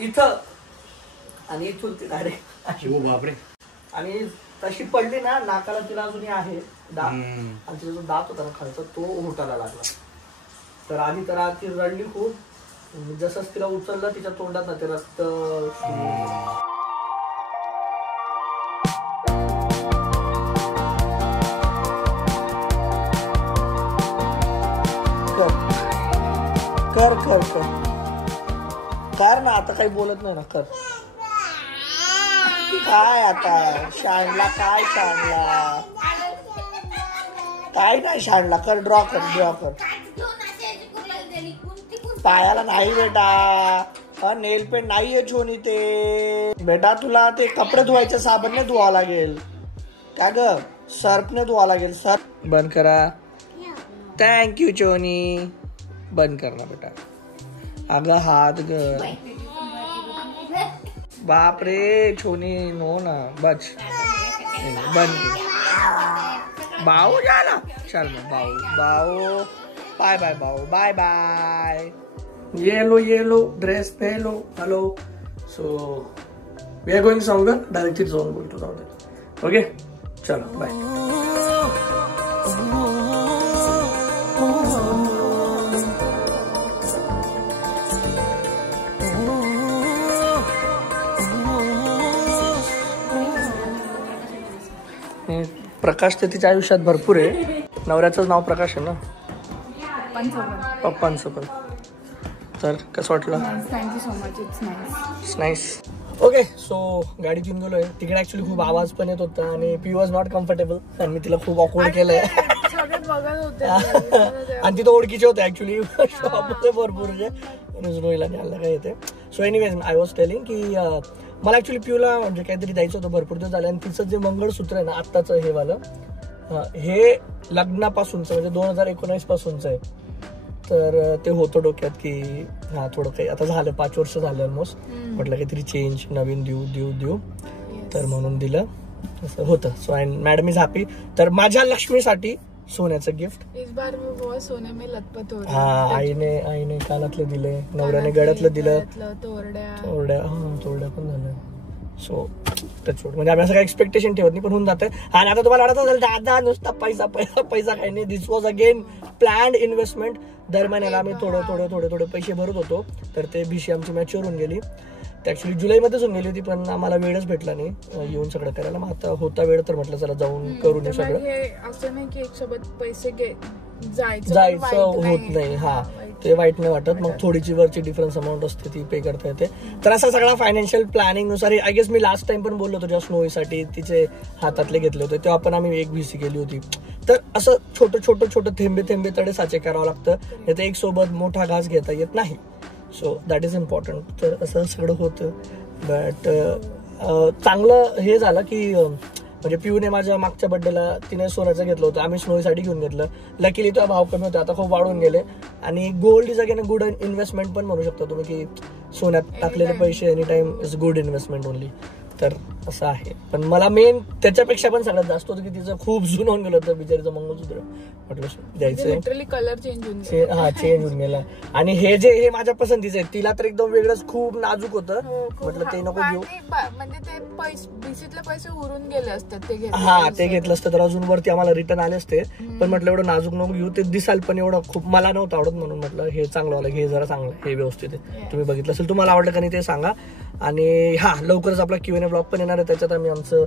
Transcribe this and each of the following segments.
इथं आणि इथून ती डायरेक्ट बापरे. आणि तशी पडली ना, नाकाला तिला अजूनही आहे दात, आणि तिचा जो दात होता ना खालचा तो उठायला लागला. तर आधी तर ती रडली खूप. जसंच तिला उचललं तिच्या तोंडात ना ते रक्त कर कर कर कर ना, आता काही बोलत नाही ना, कर. काय आता शाणला, काय शाणला, काय नाही शाणला, कर ड्रॉ कर, ड्रॉ कर. पायाला नाही बेटा, नेल पेंट नाहीये छोनी ते. बेटा तुला ते कपडे धुवायचे साबणने धुवा लागेल का ग, सर्फने धुवा लागेल. सर्फ बंद करा. थँक्यू चोनी. बंद करना बेटा. अगं हात ग, बाप रे छोनी, नो ना, बच बंद. बाऊ झाला, चल मग बाऊ बाऊ, बाय बाय बाऊ, बाय बाय. ये लो ड्रेस पहन लो. Hello. So we are going somewhere, directly zone going to round. Okay चलो बाय. प्रकाश तर तिच्या आयुष्यात भरपूर आहे. नवऱ्याचं नाव प्रकाश आहे ना, पप्पांचं पण. तर कसं वाटलं? Thank you so much. It's nice. Okay so गाडी घेऊन गेलोय. तिकडे ऍक्च्युली खूप आवाज पण येत होता आणि पी वॉज नॉट कम्फर्टेबल आणि मी तिला खूप ऑकवर्ड केलंय. आणि तिथं ओळखीचे होते ऍक्च्युली शॉप होते भरपूर रोहिला न्यायला काय येते. So anyways I was telling की मला ऍक्च्युली पिऊला म्हणजे काहीतरी जायचं होतं भरपूर दिवस झाले. आणि तिचं जे मंगळसूत्र आहे ना आत्ताचं हे वालं, हे लग्नापासूनचं म्हणजे 2019 पासूनचं आहे. तर ते होतं डोक्यात की हा थोडं काही आता झालं, 5 वर्ष झालं ऑलमोस्ट. म्हटलं काहीतरी चेंज नवीन देऊ. तर म्हणून दिलं, असं होतं. So and madam is happy. तर माझ्या लक्ष्मीसाठी सोन्याचं गिफ्ट. इस बार मैं बहुत सोने में लतपत हो रही. हा, आईने कानातले दिले, नवऱ्याने गळ्यातलं दिलं, तोरड्या पण झालं. सो त्याच्यावर म्हणजे आम्ही असं काही एक्सपेक्टेशन ठेवत नाही, पण होऊन जातं. आणि आता तुम्हाला वाटत असेल दादा नुसता पैसा पैसा पैसा काही नाही. दिस वॉज अगेन प्लॅन्ड इन्व्हेस्टमेंट. दर महिन्याला आम्ही थोडे पैसे भरत होतो. तर ते भिशी आमची मॅच्युअर होऊन गेली. ते ऍक्च्युली जुलैमध्येच होऊन गेली होती, पण आम्हाला वेळच भेटला नाही येऊन सगळं करायला. मग आता होता वेळ तर म्हटलं चला जाऊन करून हे सगळं. असं नाही की एक सोबत पैसे जायचं होत नाही. हा, ते वाईट नाही वाटत. मग थोडीची वरची डिफरन्स अमाऊंट असते ती पे करता येते. तर असा सगळा फायनान्शियल प्लॅनिंग नुसार आय गेस मी लास्ट टाइम पण बोललो होतो जेव्हा स्नोईसाठी तिचे हातातले घेतले होते तेव्हा पण आम्ही एक भिसी केली होती. तर असं छोटं थेंबे तडे साचे करावं लागतं. नाही एक सोबत मोठा घास घेता येत नाही. So that is important. तर असं सगळं होतं. बट चांगलं हे झालं की म्हणजे पिऊने माझ्या मागच्या बर्थडेला तिने सोन्याचं घेतलं होतं, आम्ही स्नोईसाठी घेऊन घेतलं. लकीली तो भाव कमी होता, आता खूप वाढून गेले. आणि gold is again good investment पण म्हणू शकता तुम्ही की सोन्यात टाकलेले पैसे any time is good investment only. तर असं आहे. पण मला मेन त्याच्यापेक्षा पण सगळ्यात जास्त होतं की तिचं खूप जुनं होऊन गेलं होतं बिचारीचं मंगळसूत्र. म्हटलं द्यायचं, कलर चेंज होऊन गेला. आणि हे माझ्या पसंतीचं आहे. तिला तर एकदम वेगळंच खूप नाजूक होतं. म्हटलं ते नको घेऊ, म्हणजे ते भिशीतले पैसे उरून गेले असतात. ते घेतलं असतं तर अजून वरती आम्हाला रिटर्न आले असते. पण म्हटलं एवढं नाजूक नको घेऊ, ते दिसाल पण एवढं खूप मला नव्हतं आवडत. म्हणून म्हटलं हे चांगलं वालं, हे जरा चांगलं, हे व्यवस्थित आहे. तुम्ही बघितलं असेल, तुम्हाला आवडलं का नाही ते सांगा. आणि हा लवकरच आपला Q&A ब्लॉग पण येणार आहे. त्याच्यात आम्ही आमचं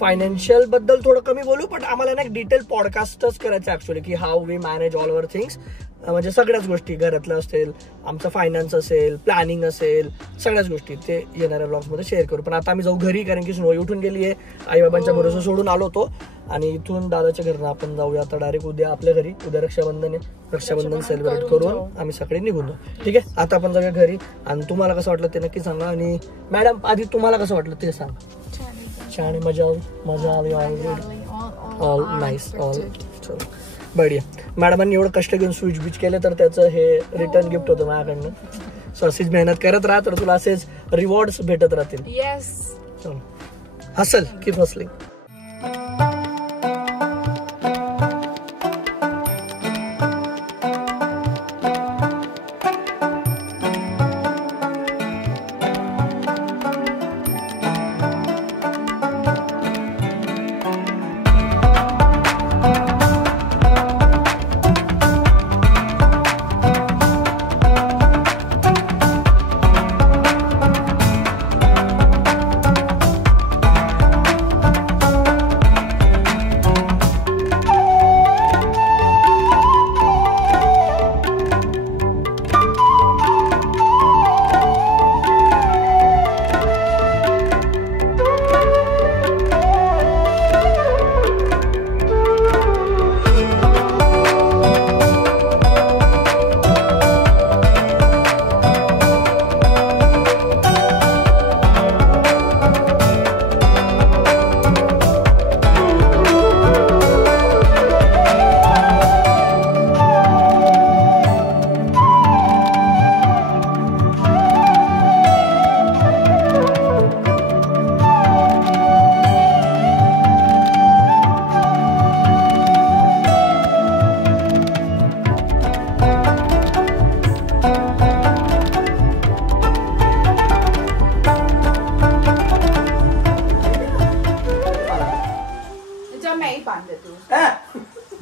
फायनान्शियल बद्दल थोडं कमी बोलू, पण आम्हाला ना एक डिटेल पॉडकास्टच करायचं ऍक्च्युअली की how we manage all our things. म्हणजे सगळ्याच गोष्टी, घरातलं असेल, आमचं फायनान्स असेल, प्लॅनिंग असेल, सगळ्याच गोष्टी ते येणाऱ्या ब्लॉग्समध्ये शेअर करू. पण आता आम्ही जाऊ घरी, कारण की स्नोई उठून गेली आहे. आईबाबांच्या भरोसा सोडून आलो होतो आणि इथून दादाच्या घरनं आपण जाऊया आता डायरेक्ट उद्या आपल्या घरी. उद्या रक्षाबंधन आहे, रक्षाबंधन सेलिब्रेट करून आम्ही सगळे निघून जाऊ. ठीक आहे, आता आपण जाऊया घरी. आणि तुम्हाला कसं वाटलं ते नक्की सांगा. आणि मॅडम आधी तुम्हाला कसं वाटलं ते सांगा. छान, मजा आली. ऑल नाईस, ऑल बढिया. मॅडमांनी एवढं कष्ट घेऊन स्विच बीच केलं तर त्याचं हे रिटर्न गिफ्ट होतं माझ्याकडनं. सो अशीच मेहनत करत राहा तर तुला असेच रिवॉर्ड्स भेटत राहतील. येस, चल हसल, कीप हसलिंग.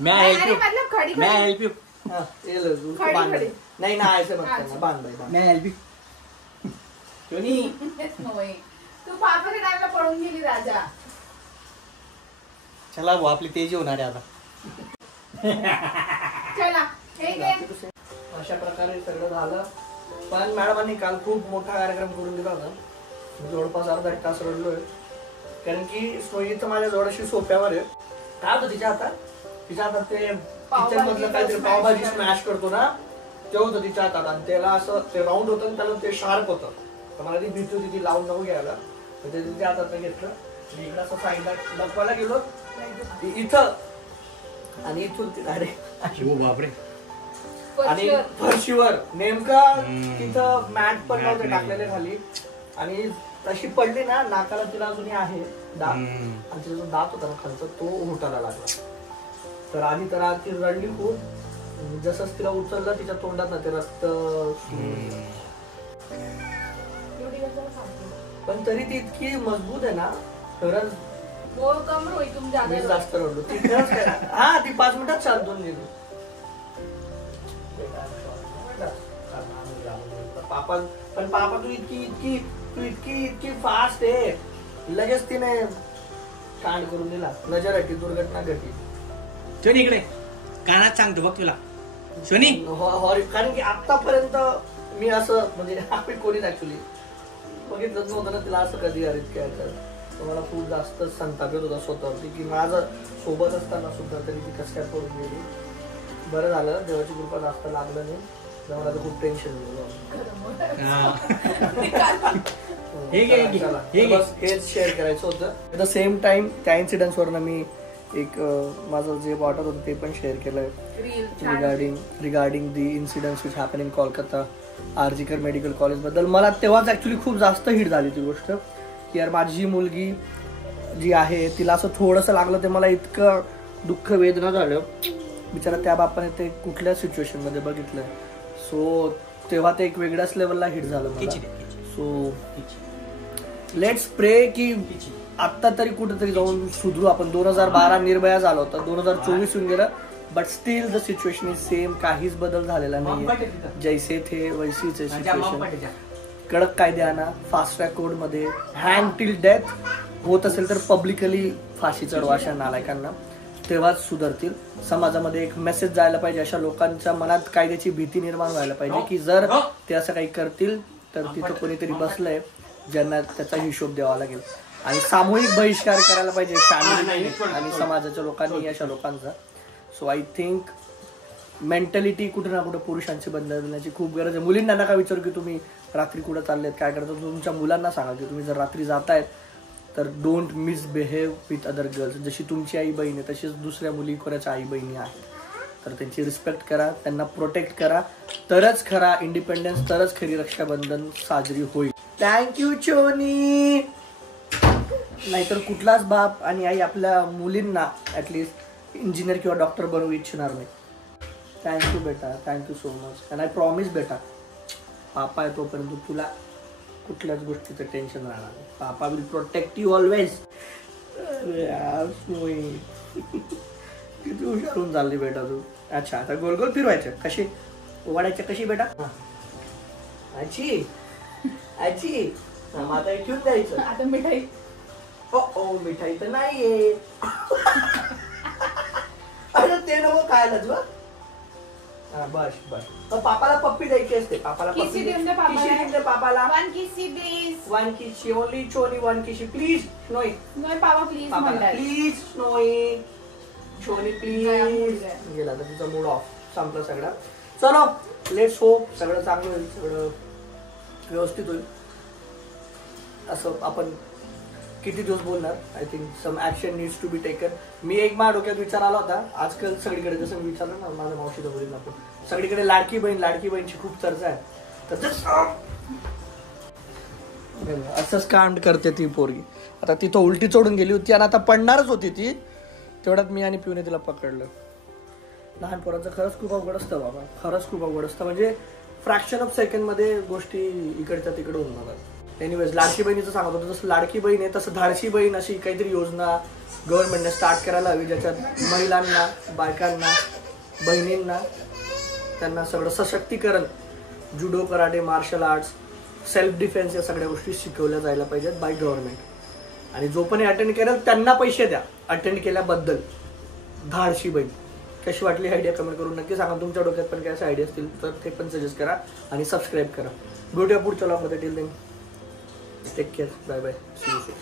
मैं हेल्प यू मतलब खड़ी मैं हेल्प यू हा, ये लो, उसको खडी, बांध. खडी. नाही ना ऐसे मत करना, बांध बाई, बांध. मैं हेल्प यू सोनी होय. तू पापाच्या टाइमला पळून गेली राजा. चला भाऊ आपली तेजी होणार आहे आता. चला हे घे. अशा प्रकारे सगळं झालं. पण मॅडमांनी काल खूप मोठा कार्यक्रम करून दिला होता. जवळपास अर्धा एक तास रडलोय, कारण की स्नोई तर माझ्या जवळशी सोप्यावर आहे. काय होतं तिच्या हातात? तिच्या हातात ते किचन मधलं काहीतरी पावभाजी स्मॅश करतो ना, ते होतं तिच्या हातात. आणि त्याला असं ते राऊंड होतं आणि त्याला ते शार्प होतं. तर मला ती भीती होती ती लावून नको घ्यायला. तर ते तिच्या हातात घेतलं. इकडं असं साईडला दाखवायला गेलो इथं, आणि इथून ती डायरेक्ट बापरे. आणि फरशीवर नेमका तिथं मॅट पण नव्हते टाकलेले खाली, आणि तशी पडली ना, नाकाला तिला अजूनही आहे दात, आणि तिचा जो दात होता ना खालचा तो उठायला लागला. तर आधी तर ती रडली खूप. जसंच तिला उचललं तिच्या तोंडात ना ते रक्त, पण तरी ती इतकी मजबूत आहे ना, खरंच वो कम रोई तुम मी ज्यादा. जास्त रडलो. ती खरंच हा, ती 5 मिनिटात शांतून गेली. पापा, पण पापा तू इतकी फास्ट आहे. लगेच तिने कांड करून दिला. नजर हटी, दुर्घटना घडली. सोनी इकडे कानात सांगतो बघ तुला. सोनी कारण की आतापर्यंत मी असं म्हणजे आम्ही कोणीच ऍक्च्युली बघितलंच नव्हतं ना तिला असं कधी अरेंज केलं. मला खूप जास्त संताप येत होता स्वतःवरती की माझं सोबत असताना सुद्धा तरी ती कसं काय पडून गेली. बरं झालं, देवाची कृपा जास्त लागलं नाही. मला तर खूप टेन्शन हेच शेअर करायचं होतं. ॲट द सेम टाइम त्या इन्सिडेंट्स वरनं मी एक माझं जे वाटत होतं ते पण शेअर केलंय regarding the incidents which happen in Kolkata RG Kar medical college बद्दल. मला तेव्हाच ऍक्च्युली खूप जास्त हिट झाली ती गोष्ट की यार माझी मुलगी जी आहे तिला असं थोडंसं लागलं ते मला इतकं दुःख वेदना झालं. बिचारा त्या बापाने ते कुठल्या सिच्युएशन मध्ये बघितलंय. सो तेव्हा ते एक वेगळ्याच लेवलला हिट झालं मला. सो लेट्स प्रे की आत्ता तरी कुठेतरी जाऊन सुधरू आपण. 2012 निर्भया झालं होतं, 2024 येऊन गेलं, but still the situation is same. काहीच बदल झालेला नाही. जैसे थे वैसीच आहे सिच्युएशन. कडक कायदे आणा, फास्ट ट्रॅक कोड मध्ये, हँग टिल डेथ, होत असेल तर पब्लिकली फाशी चढवा अशा नालायकांना, तेव्हाच सुधारतील. समाजामध्ये एक मेसेज जायला पाहिजे. अशा लोकांच्या मनात कायद्याची भीती निर्माण व्हायला पाहिजे की जर ते असं काही करतील तर तिथं कोणीतरी बसलंय ज्यांना त्याचा हिशोब द्यावा लागेल. आणि सामूहिक बहिष्कार करायला पाहिजे फॅमिली आणि समाजाच्या लोकांनी अशा लोकांचा. सो आय थिंक मेंटॅलिटी कुठे ना कुठे पुरुषांची बदलण्याची खूप गरज आहे. मुलींना नका विचारू की तुम्ही रात्री कुठं चाललेत काय करता. तुमच्या मुलांना सांगा की तुम्ही जर रात्री जातायत तर don't misbehave with other girls. जशी तुमची आई बहीण आहे तशीच दुसऱ्या मुली कोणाच्या आई बहिणी आहेत. तर त्यांची रिस्पेक्ट करा, त्यांना प्रोटेक्ट करा, तरच खरा इंडिपेंडन्स, तरच खरी रक्षाबंधन साजरी होईल. थँक्यू चोनी. नाहीतर कुठलाच बाप आणि आई आपल्या मुलींना ऍटलिस्ट इंजिनियर किंवा डॉक्टर बनवू इच्छिणार नाही. थँक्यू बेटा, thank you so much. And I promise बेटा, पापा आहे तोपर्यंत तुला कुठल्याच गोष्टीचं टेन्शन राहणार नाही. पापा विल प्रोटेक्ट यू ऑलवेज. किती हुशार होऊन चालली बेटा तू. अच्छा, आता गोल गोल फिरवायचं कशी, ओवाडायचं कशी बेटा. आजी आजी आता ठेवून द्यायचं. आता मिठाई. ओ मिठाई तर नाहीये. अरे ते नको खायला तुला. बस बस. तर पापाला पप्पी द्यायची असते. पापाला किसी पप्पी देऊन दे पापाला. किसी देऊन दे पापाला. वन किसी प्लीज. वन किशी ओनली चोनी. वन किशी प्लीज. स्नोई नाही पापा प्लीज पापाला म्हणताय. प्लीज. स्नोई चोनी गया प्लीज. गया. गेला तर तिचा मूड ऑफ संपला सगळा. चलो लेट्स होप सगळं चांगलं होईल, सगळं व्यवस्थित होईल. असं आपण किती दिवस बोलणार. I think some action needs to be taken. मी एक माझ्या डोक्यात विचार आला होता. आजकाल सगळीकडे जसं मी विचारलं ना माझ्या मावशीला बोलील आपण सगळीकडे लाडकी बहीणची खूप चर्चा आहे. तर असंच कांड करते ती पोरगी. आता ती तो उलटी चढून गेली होती आणि आता पडणारच होती ती. तेवढ्यात मी आणि पिऊने तिला पकडलं. लहान पोरांचं खरंच खूप अवघड असतं बाबा, खरंच खूप अवघड असतं. म्हणजे फ्रॅक्शन ऑफ सेकंड मध्ये गोष्टी इकडच्या तिकडे होऊन जातात. एनिवेज लाडकी बहिणीचं सांगत होतो, जसं लाडकी बहीण आहे तसं धाडशी बहीण अशी काहीतरी योजना गव्हर्नमेंटने स्टार्ट करायला हवी, ज्याच्यात महिलांना, बायकांना, बहिणींना त्यांना सगळं सशक्तीकरण, judo, karate, martial arts, self defence या सगळ्या गोष्टी शिकवल्या जायला पाहिजेत बाय गव्हर्नमेंट. आणि जो पण अटेंड करेल त्यांना पैसे द्या अटेंड केल्याबद्दल. धाडशी बहीण कशी वाटली आयडिया कमेंट करून नक्की सांगा. तुमच्या डोक्यात पण काय असे आयडिया असतील तर ते पण सजेस्ट करा आणि सबस्क्राईब करा. भेटूया पुढच्या व्लॉगमध्ये. Till then take care, bye bye, see you soon.